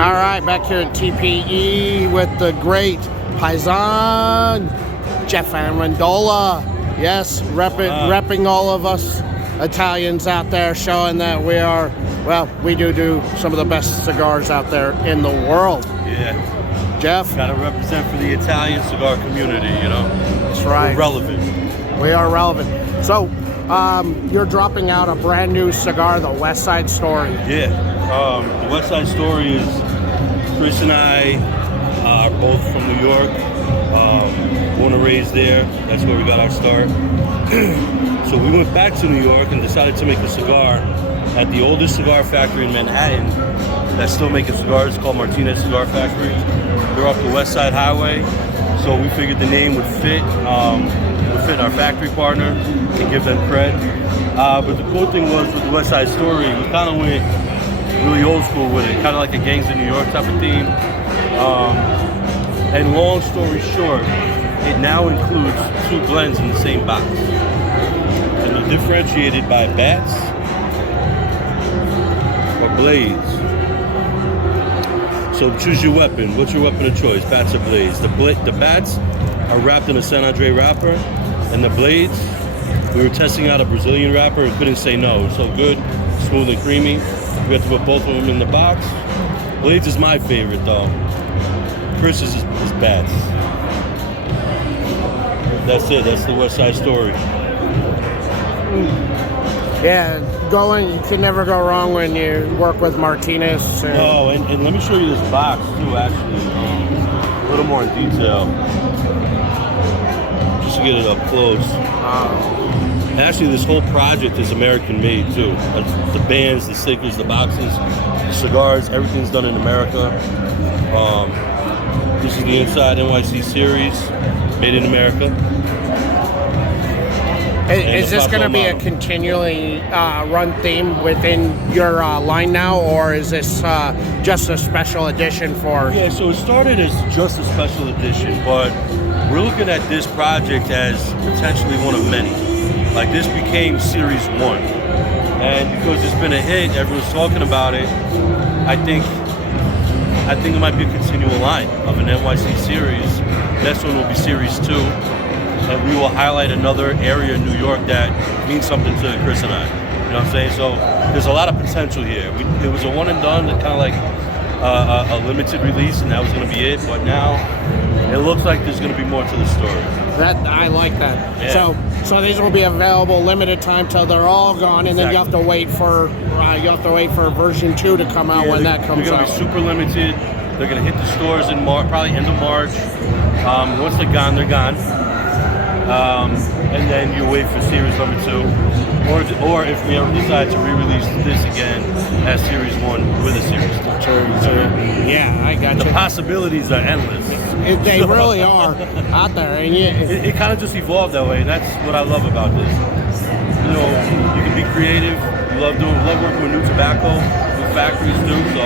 All right, back here at TPE with the great Paisan, Jeff Amendola. Yes, repping all of us Italians out there, showing that we are, well, we do some of the best cigars out there in the world. Yeah. Jeff? Got to represent for the Italian cigar community, you know? That's right. We're relevant. We are relevant. So, you're dropping out a brand new cigar, the West Side Story. Yeah. The West Side Story is, Chris and I are both from New York, born and raised there. That's where we got our start. So we went back to New York and decided to make a cigar at the oldest cigar factory in Manhattan that's still making cigars, called Martinez Cigar Factory. They're off the West Side Highway, so we figured the name would fit our factory partner and give them cred. But the cool thing was with the West Side Story, we kind of went really old school with it, kind of like a Gangs of New York type of theme. And long story short, it now includes 2 blends in the same box. And they're differentiated by bats or blades. So choose your weapon. What's your weapon of choice, bats or blades? The bats are wrapped in a San Andre wrapper, and the blades, we were testing out a Brazilian wrapper and couldn't say no. It's so good, smooth and creamy. We have to put both of them in the box. Blades is my favorite though. Chris is bats. That's it. That's the West Side Story. Yeah, you can never go wrong when you work with Martinez. No, and let me show you this box too, actually, a little more in detail, just to get it up close. Actually, this whole project is American-made too. The bands, the stickers, the boxes, the cigars, everything's done in America. This is the inside NYC series, made in America. Is this going to be a continually run theme within your line now, or is this just a special edition for? Yeah, so it started as just a special edition, but we're looking at this project as potentially one of many. Like, this became Series 1. And because it's been a hit, everyone's talking about it, I think it might be a continual line of an NYC series. Next one will be Series 2. And we will highlight another area in New York that means something to Chris and I. You know what I'm saying? So there's a lot of potential here. It was a one and done, kind of like a limited release, and that was going to be it. But now it looks like there's going to be more to the story. I like that. Yeah. So these will be available limited time till they're all gone, and then you have to wait for version 2 to come out when that comes out. They're going to be super limited. They're going to hit the stores in probably end of March. Once they're gone, they're gone. And then you wait for Series number 2, or if we ever decide to re-release this again as Series 1 with a Series 2. Yeah, I got you. The possibilities are endless. They really are out there, and it kind of just evolved that way, and that's what I love about this. You know, you can be creative. You love working with new tobacco, new factories too. So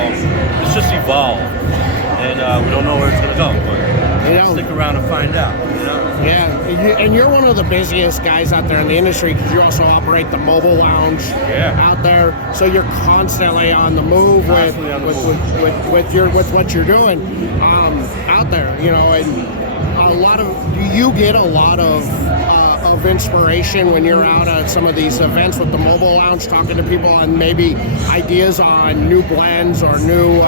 it's just evolved, and we don't know where it's gonna go. But stick around and find out. You know? Yeah, and you're one of the busiest guys out there in the industry because you also operate the mobile lounge out there. So you're constantly on the move with what you're doing out there. You know, and do you get a lot of inspiration when you're out at some of these events with the mobile lounge, talking to people on maybe ideas on new blends or new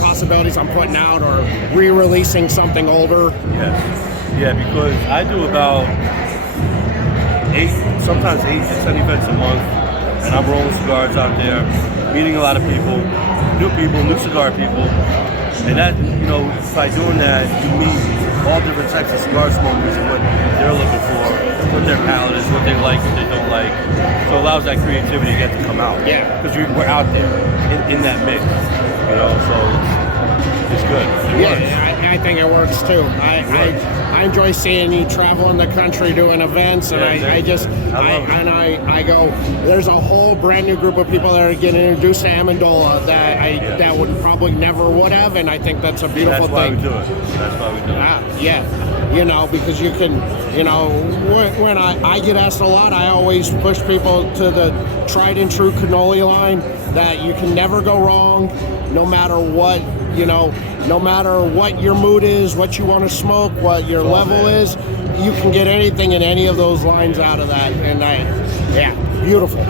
possibilities on putting out or re-releasing something older? Yeah, because I do about 8 to 10 events a month, and I'm rolling cigars out there, meeting a lot of people, new cigar people, and that, you know, by doing that, you meet all different types of cigar smokers and what they're looking for, what their palate is, what they like, what they don't like. So it allows that creativity to get to come out. Yeah. Because we're out there in that mix, you know, so it's good. It works. I think it works too. I enjoy seeing you traveling the country doing events, and I go, there's a whole brand new group of people that are getting introduced to Amendola that would probably never would have, and I think that's a beautiful thing. That's why we do it. Yeah, you know, because you can, you know, when I get asked a lot, I always push people to the tried and true cannoli line that you can never go wrong. no matter what, no matter what your mood is, what you want to smoke, what your level is, you can get anything in any of those lines out of that. And yeah, beautiful.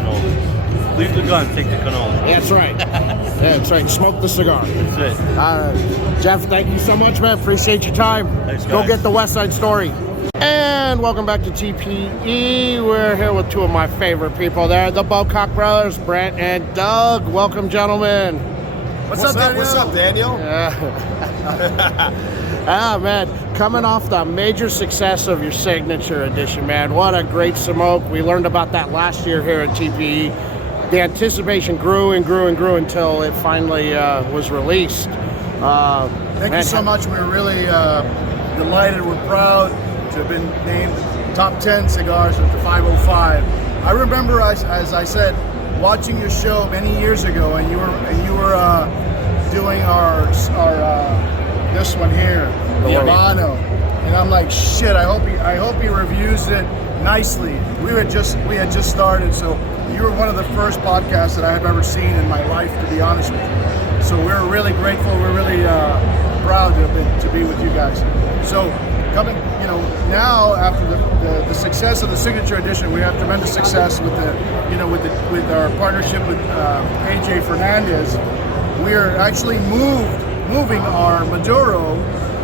Leave the gun, take the cannoli. That's right. That's right. Smoke the cigar. That's it. Jeff, thank you so much, man. Appreciate your time. Thanks, Go guys. get the West Side Story. And welcome back to TPE. We're here with two of my favorite people there, the Bocock brothers, Bryant and Doug. Welcome, gentlemen. What's up, Daniel? What's up, Daniel? Man, coming off the major success of your signature edition, man. What a great smoke. We learned about that last year here at TPE. The anticipation grew and grew and grew until it finally was released. Thank you so much. We're really delighted. We're proud to have been named top 10 cigars with the 505. I remember, as I said, watching your show many years ago, and you were doing our this one here, the Habano, and I'm like, shit. I hope he reviews it nicely. We had just started, so you were one of the first podcasts that I have ever seen in my life, to be honest with you. So we're really grateful. We're really proud to be with you guys. So coming, now after the success of the signature edition, we have tremendous success with with our partnership with AJ Fernandez. We are actually moving our Maduro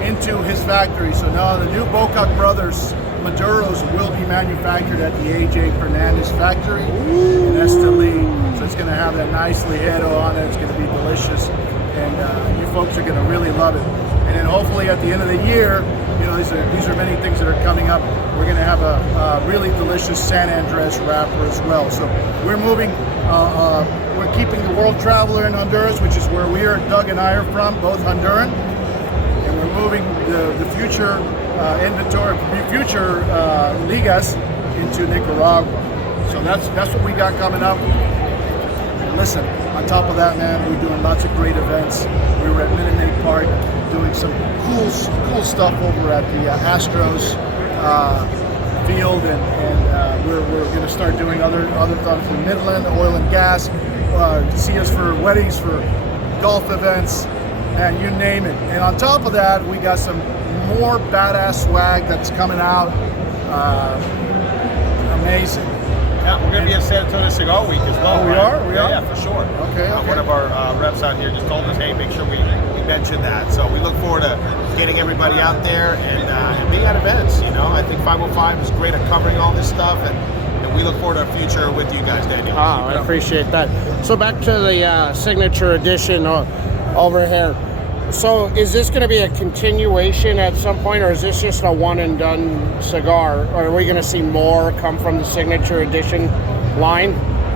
into his factory. So now the new Bocock Brothers Maduros will be manufactured at the AJ Fernandez factory in Esteli. So it's going to have that nice Ligero on it. It's going to be delicious, and you folks are going to really love it. And then hopefully at the end of the year, these are many things that are coming up. We're going to have a really delicious San Andres wrapper as well. So we're moving. We're keeping the World Traveler in Honduras, which is where Doug and I are from, both Honduran. And we're moving the future inventory, future ligas into Nicaragua. So that's what we got coming up. And listen, on top of that, man, we're doing lots of great events. We were at Minute Maid Park doing some cool stuff over at the Astros field, and we're going to start doing other things in Midland, oil and gas. See us for weddings, for golf events, and you name it. And on top of that, we got some more badass swag that's coming out. Amazing. Yeah, we're going to be at San Antonio Cigar Week as well. Oh, we right? are? We yeah, are? Yeah, for sure. Okay. One of our reps out here just told us, hey, make sure we mention that. So we look forward to getting everybody out there and being at events. I think 505 is great at covering all this stuff, and we look forward to our future with you guys, Daniel. I appreciate that. So back to the signature edition over here. So is this going to be a continuation at some point, or is this just a one and done cigar? Or are we going to see more come from the signature edition line?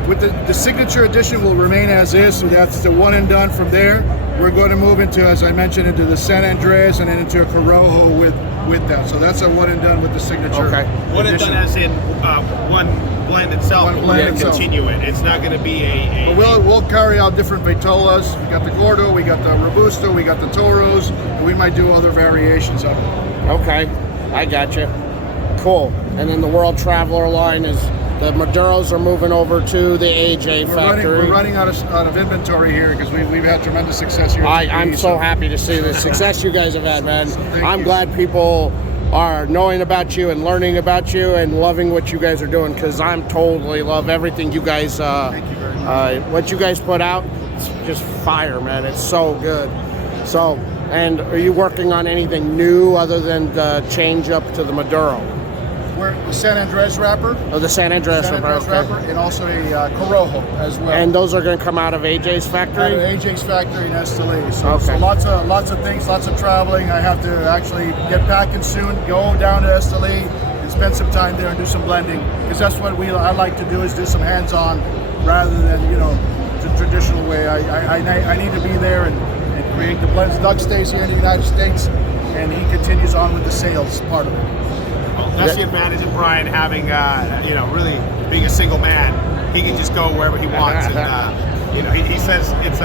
With the signature edition will remain as is, so that's the one and done. From there, we're going to move into, as I mentioned, into the San Andres and then into a Corojo with that. So that's a one and done with the signature. Okay. One and done as in one blend itself. One blend We're itself. Continue it. It's not going to be a But we'll carry out different Vitolas. We got the Gordo, we got the Robusto, we got the Toros, and we might do other variations of it. Okay, I got you. Cool. And then the World Traveler line is the Maduros are moving over to the AJ factory. We're running out of inventory here because we've had tremendous success here. I'm so happy to see the success you guys have had, man. I'm glad people are knowing about you and learning about you and loving what you guys are doing, because I'm totally love everything you guys, Thank you very much. what you guys put out. It's just fire, man. It's so good. So, and are you working on anything new other than the change up to the Maduro? We're the San Andres wrapper. Oh, the San Andres wrapper, and also a Corojo as well. And those are going to come out of AJ's Out factory? of AJ's factory in Esteli. So, Okay. so lots of things, lots of traveling. I have to actually get packing soon, go down to Esteli and spend some time there and do some blending, because that's what I like to do, is do some hands-on rather than the traditional way. I need to be there and create the blends. Doug stays here in the United States, and he continues on with the sales part of it. Well, that's the advantage of Brian having, really being a single man. He can just go wherever he wants, and he says it's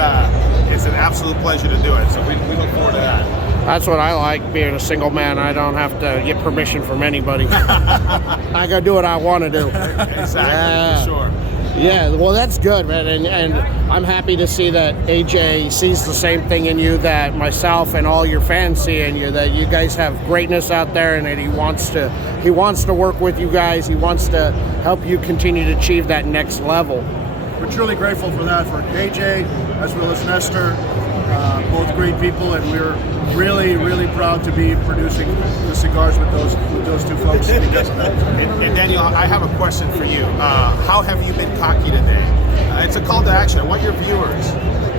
an absolute pleasure to do it. So we look forward to that. That's what I like, being a single man. I don't have to get permission from anybody. I gotta do what I want to do. Exactly, Yeah. for sure. Yeah, well, that's good, man, and I'm happy to see that AJ sees the same thing in you that myself and all your fans see in you. That you guys have greatness out there, and that he wants to work with you guys. He wants to help you continue to achieve that next level. We're truly grateful for that, for AJ as well as Nestor, both great people, and we're really, really proud to be producing the cigars with those two folks because of that. And Daniel, I have a question for you. How have you been cocky today? It's a call to action. I want your viewers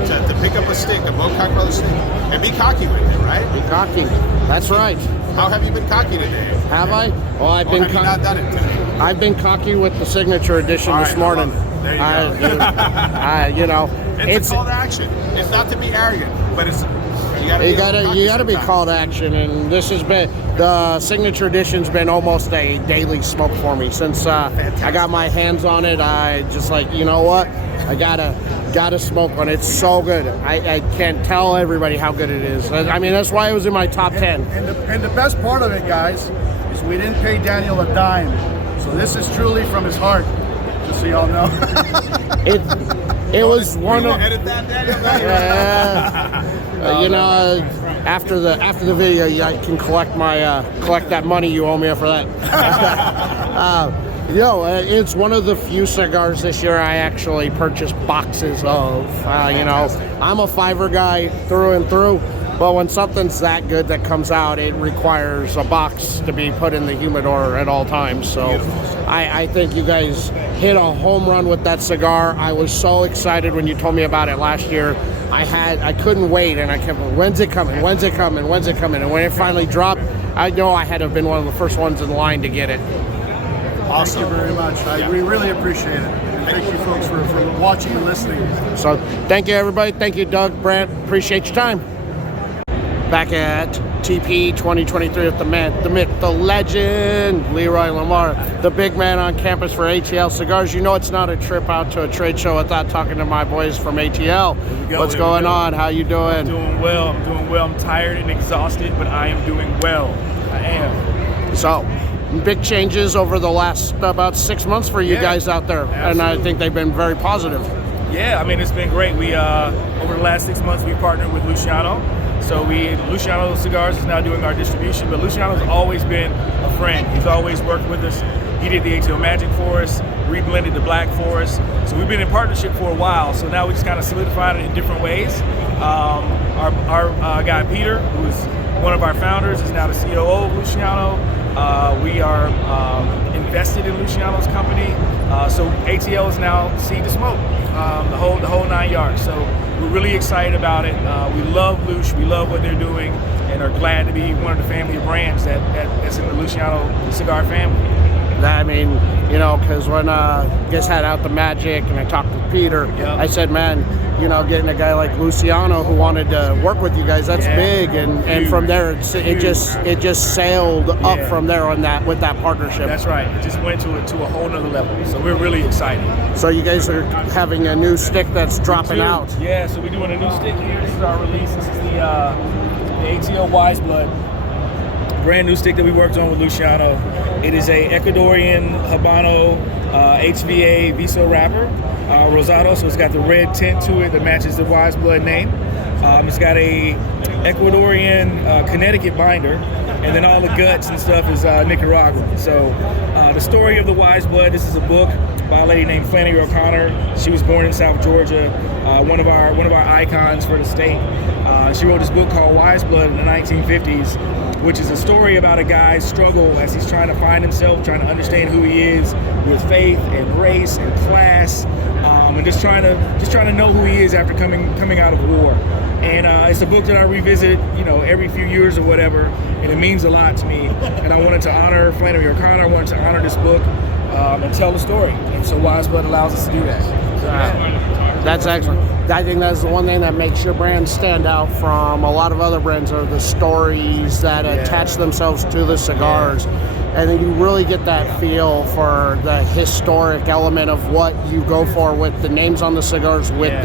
to pick up a stick, a Bocock Brothers stick, and be cocky with it, right? Be cocky. That's right. How have you been cocky today? Have I? Well, I've been. Have you not done it today? I've been cocky with the signature edition this morning. There you go. It's a call to action. It's not to be arrogant, but it's you gotta be called to action, and this has been the signature edition's been almost a daily smoke for me since I got my hands on it. I just like, you know what, I gotta smoke one. It's so good. I can't tell everybody how good it is. I mean, that's why it was in my top 10. And the best part of it, guys, is we didn't pay Daniel a dime, so this is truly from his heart. Just so y'all know. It was one of. Edit that, Daniel. After the video, I can collect that money you owe me for that. It's one of the few cigars this year I actually purchased boxes of. I'm a fiver guy through and through, but when something's that good that comes out, it requires a box to be put in the humidor at all times. So I think you guys hit a home run with that cigar. I was so excited when you told me about it last year. I couldn't wait, and I kept, when's it coming? When's it coming? When's it coming? And when it finally dropped, I know I had to have been one of the first ones in line to get it. Awesome. Thank you very much. We really appreciate it. And thank you folks for watching and listening. So thank you, everybody. Thank you, Doug, Bryant. Appreciate your time. Back at TP 2023 with the man, the myth, the legend, Leroy Lamar, the big man on campus for ATL Cigars. You know it's not a trip out to a trade show without talking to my boys from ATL. What's going on? How you doing? I'm doing well. I'm tired and exhausted, but I am doing well. I am. So, big changes over the last about 6 months for you guys out there, absolutely. And I think they've been very positive. Yeah, I mean, it's been great. We over the last 6 months, we partnered with Luciano. So Luciano Cigars is now doing our distribution, but Luciano's always been a friend. He's always worked with us. He did the ATL Magic for us, reblended the black for us. So we've been in partnership for a while. So now we just kind of solidified it in different ways. Our guy Peter, who is one of our founders, is now the COO of Luciano. We are invested in Luciano's company. So ATL is now Seed to Smoke, the whole 9 yards. So we're really excited about it. We love Lush, we love what they're doing, and are glad to be one of the family of brands that's in the Luciano cigar family. I mean, because when I just had out the Magic and I talked to Peter, I said, man, getting a guy like Luciano who wanted to work with you guys, that's big, and from there it just sailed up from there on that with that partnership. That's right. It just went to a whole nother level. So we're really excited. So you guys are having a new stick that's dropping out. Yeah, so we're doing a new stick here. This is our release. This is the ATL Wise Blood. Brand new stick that we worked on with Luciano. It is a Ecuadorian Habano HVA Viso wrapper, rosado, so it's got the red tint to it that matches the Wise Blood name. It's got a Ecuadorian Connecticut binder, and then all the guts and stuff is Nicaraguan. So the story of the Wise Blood, this is a book by a lady named Flannery O'Connor. She was born in South Georgia, one of our icons for the state. She wrote this book called Wise Blood in the 1950s, which is a story about a guy's struggle as he's trying to find himself, trying to understand who he is with faith and race and class, and just trying to know who he is after coming out of war. And it's a book that I revisit, every few years or whatever, and it means a lot to me. And I wanted to honor Flannery O'Connor. I wanted to honor this book and tell the story. And so Wise Blood allows us to do that. So, that's excellent. I think that's the one thing that makes your brand stand out from a lot of other brands are the stories that attach themselves to the cigars. And then you really get that feel for the historic element of what you go for with the names on the cigars, with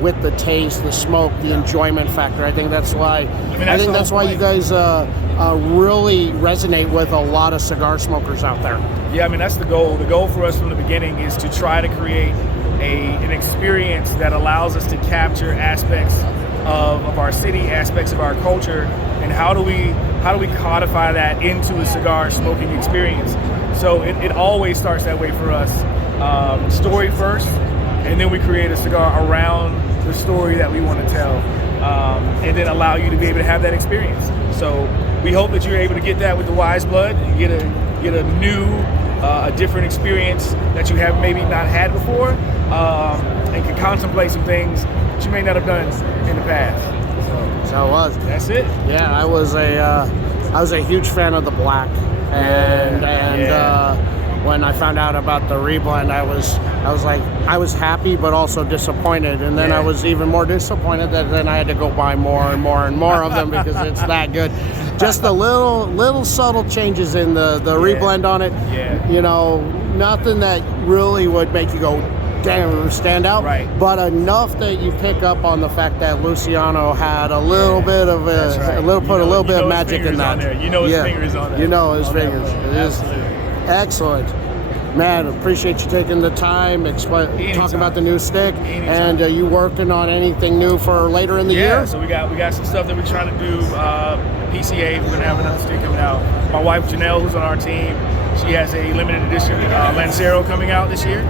with the taste, the smoke, the enjoyment factor. I think that's why. I think that's why you guys really resonate with a lot of cigar smokers out there. Yeah, I mean, that's the goal. The goal for us from the beginning is to try to create an experience that allows us to capture aspects of our city, aspects of our culture, and how do we codify that into a cigar smoking experience. So it always starts that way for us. Story first, and then we create a cigar around the story that we want to tell, and then allow you to be able to have that experience. So we hope that you're able to get that with the Wise Blood and get a new, a different experience that you have maybe not had before, and can contemplate some things that you may not have done in the past. So it was. That's it. Yeah, I was a huge fan of the black, and when I found out about the reblend, I was happy but also disappointed, and then I was even more disappointed that then I had to go buy more and more and more of them because it's that good. Just the little subtle changes in the reblend on it. Yeah. You know, nothing that really would make you go, damn, stand out. Right. But enough that you pick up on the fact that Luciano had a little bit of a little bit of magic in that. You know his fingers on there. You know his fingers. It is Absolutely. excellent. Man, appreciate you taking the time, talking about the new stick. Anytime. And you working on anything new for later in the Yeah, year? so we got some stuff that we're trying to do. PCA, we're gonna have another stick coming out. My wife Janelle, who's on our team, she has a limited edition Lancero coming out this year.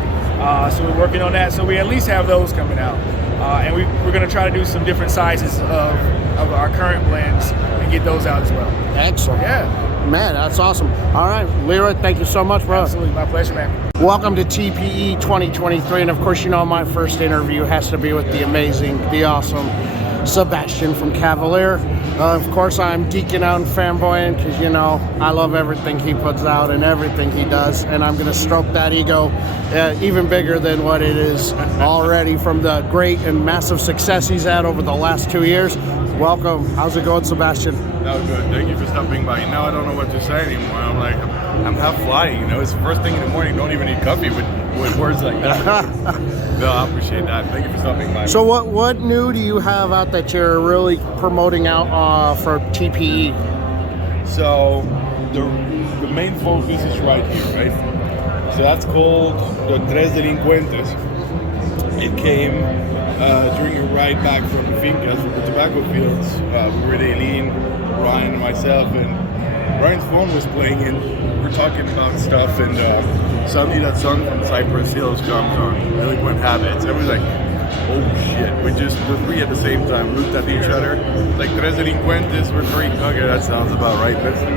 So we're working on that. So we at least have those coming out, and we're gonna try to do some different sizes of our current blends and get those out as well. Excellent. Yeah. Man, that's awesome. All right, Leroy, thank you so much, bro. Absolutely, my pleasure, man. Welcome to TPE 2023, and of course, you know my first interview has to be with the amazing, the awesome Sebastian from Cavalier. Of course, I'm geeking out and fanboying because, you know, I love everything he puts out and everything he does, and I'm going to stroke that ego even bigger than what it is already from the great and massive success he's had over the last 2 years. Welcome. How's it going, Sebastian? That was good. Thank you for stopping by. Now I don't know what to say anymore. I'm half flying. You know, it's the first thing in the morning. Don't even need coffee with words like that. No, I appreciate that. Thank you for stopping by. So what new do you have out that you're really promoting out for TPE? So the main focus is right here, right? So that's called the Tres Delincuentes. It came during a ride back from the fincas, from the tobacco fields. We were Eileen, Bryant, and myself, and Brian's phone was playing, and we're talking about stuff, and suddenly that song from Cypress Hills comes on, Delinquent Habits. And we're like, oh shit, we're three at the same time, looked at each other, like Tres Delincuentes, we're three, okay, that sounds about right, let's do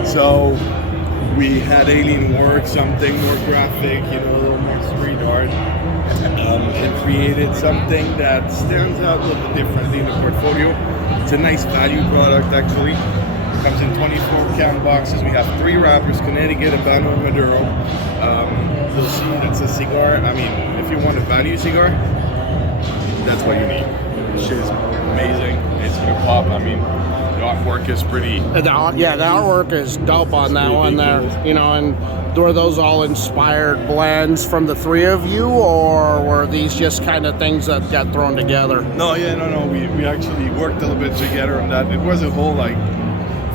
this. So we had Aileen work something more graphic, you know, a little more street art, and created something that stands out a little bit differently in the portfolio. It's a nice value product, actually. It comes in 24 can boxes. We have 3 wrappers, Connecticut, Habano, and Maduro. You'll see that's a cigar. I mean, if you want a value cigar, that's what you need. This shit is amazing. It's gonna pop. I mean, the artwork is pretty. The artwork is dope on that one there. You know, and were those all inspired blends from the three of you, or were these just kind of things that got thrown together? No. We actually worked a little bit together on that. It was a whole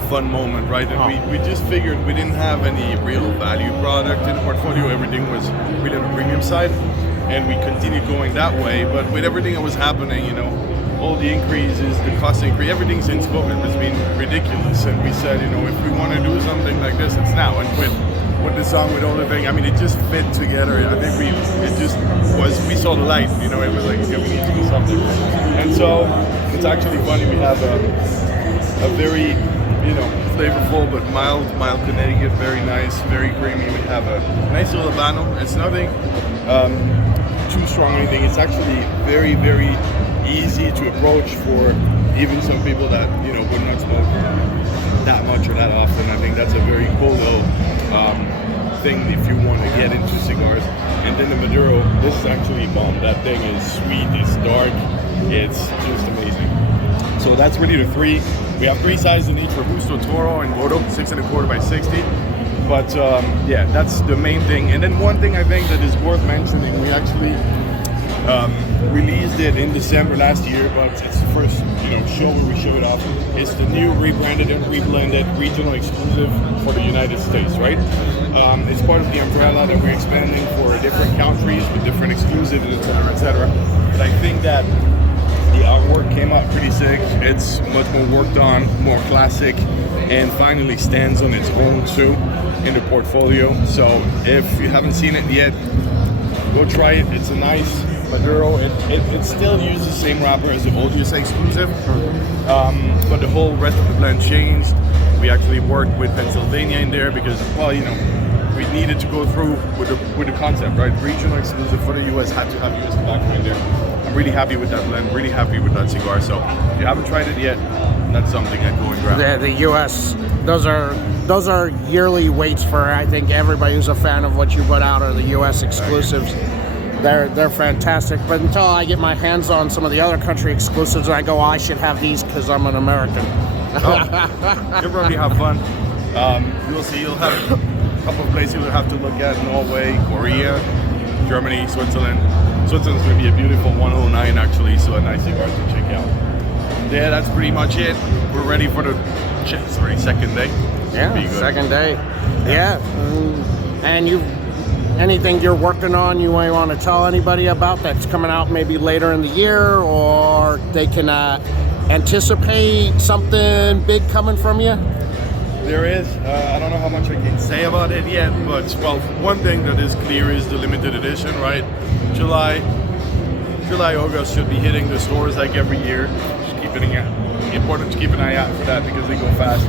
fun moment, right? And we just figured we didn't have any real value product in the portfolio. Everything was really on the premium side, and we continued going that way. But with everything that was happening, you know, all the increases, the cost increase, everything since COVID has been ridiculous. And we said, you know, if we want to do something like this, it's now. And with the song, with all the thing, I mean, it just fit together. I think we saw the light, you know, it was like, okay, we need to do something. And so it's actually funny, we have a very, you know, flavorful but mild Connecticut, very nice, very creamy. We have a nice little Habano. It's nothing too strong or anything. It's actually very, very easy to approach for even some people that, you know, would not smoke that much or that often. I think that's a very cool little thing if you want to get into cigars. And then the Maduro, this is actually bomb. That thing is sweet, it's dark, it's just amazing. So that's really the 3. We have 3 sizes in each, Robusto, Toro, and Voto, 6 1/4 by 60. But yeah, that's the main thing. And then one thing I think that is worth mentioning, we actually Released it in December last year, but it's the first show where we show it off. It's the new rebranded and reblended regional exclusive for the United States, right? It's part of the umbrella that we're expanding for different countries with different exclusives, etc., etc. But I think that the artwork came out pretty sick. It's much more worked on, more classic, and finally stands on its own too in the portfolio. So if you haven't seen it yet, go try it. It's a nice Maduro. It still uses the same wrapper as the old USA exclusive, but the whole rest of the blend changed. We actually worked with Pennsylvania in there because, well, we needed to go through with the concept, right? Regional exclusive for the US had to have US tobacco in there. I'm really happy with that blend, really happy with that cigar. So if you haven't tried it yet, that's something I'd go and grab. The US, those are yearly weights for, I think, everybody who's a fan of what you put out are the US exclusives. They're fantastic. But until I get my hands on some of the other country exclusives, I go, I should have these because I'm an American. You'll probably have fun. You'll see. You'll have a couple of places you'll have to look at: Norway, Korea, Germany, Switzerland. Switzerland's going to be a beautiful 109 actually, so a nice cigar to check out. Yeah, that's pretty much it. We're ready for the second day. Yeah, second day. Yeah. And anything you're working on you might want to tell anybody about that's coming out maybe later in the year, or they can anticipate something big coming from you? There is. I don't know how much I can say about it yet, but well, one thing that is clear is the limited edition, right? July, August should be hitting the stores like every year. Just important to keep an eye out for that because they go fast.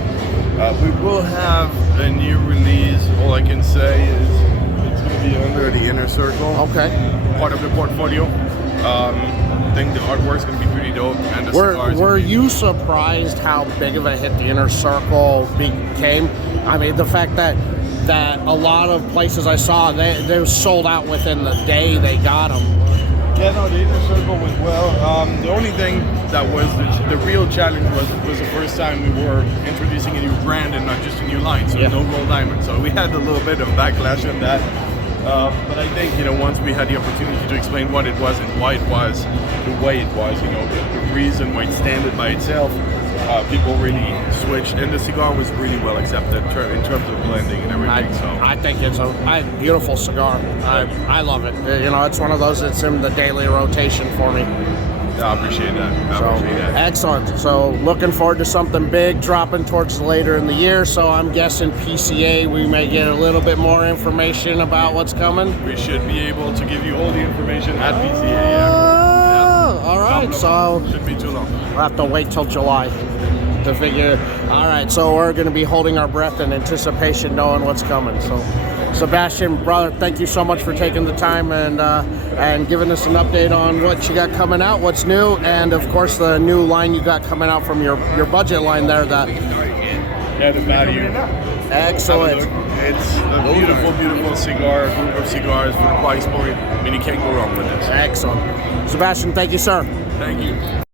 We will have a new release. All I can say is it's going to be under the Inner Circle. Okay. Part of the portfolio. I think the artwork's going to be pretty dope. And the cigars. Were you surprised how big of a hit the Inner Circle became? I mean, the fact that a lot of places I saw, they were sold out within the day they got them. Yeah, no, the Inner Circle went well. The only thing that was the real challenge was the first time we were introducing a new brand and not just a new line, so no gold diamond. So we had a little bit of backlash on that. But I think, once we had the opportunity to explain what it was and why it was the way it was, the reason why it standed by itself, people really switched, and the cigar was really well accepted in terms of blending and everything. I think it's a beautiful cigar. I love it. It's one of those that's in the daily rotation for me. I appreciate that. Excellent. So looking forward to something big dropping towards later in the year. So I'm guessing PCA, we may get a little bit more information about what's coming. We should be able to give you all the information at PCA. Yeah. All right. So shouldn't be too long. We'll have to wait till July to figure. All right. So we're going to be holding our breath in anticipation, knowing what's coming. So, Sebastian, brother, thank you so much for taking the time and giving us an update on what you got coming out, what's new, and of course the new line you got coming out from your budget line there. The value. Excellent. It's a beautiful, beautiful cigar, group of cigars for the price point. I mean, you can't go wrong with this. Excellent. Sebastian, thank you, sir. Thank you.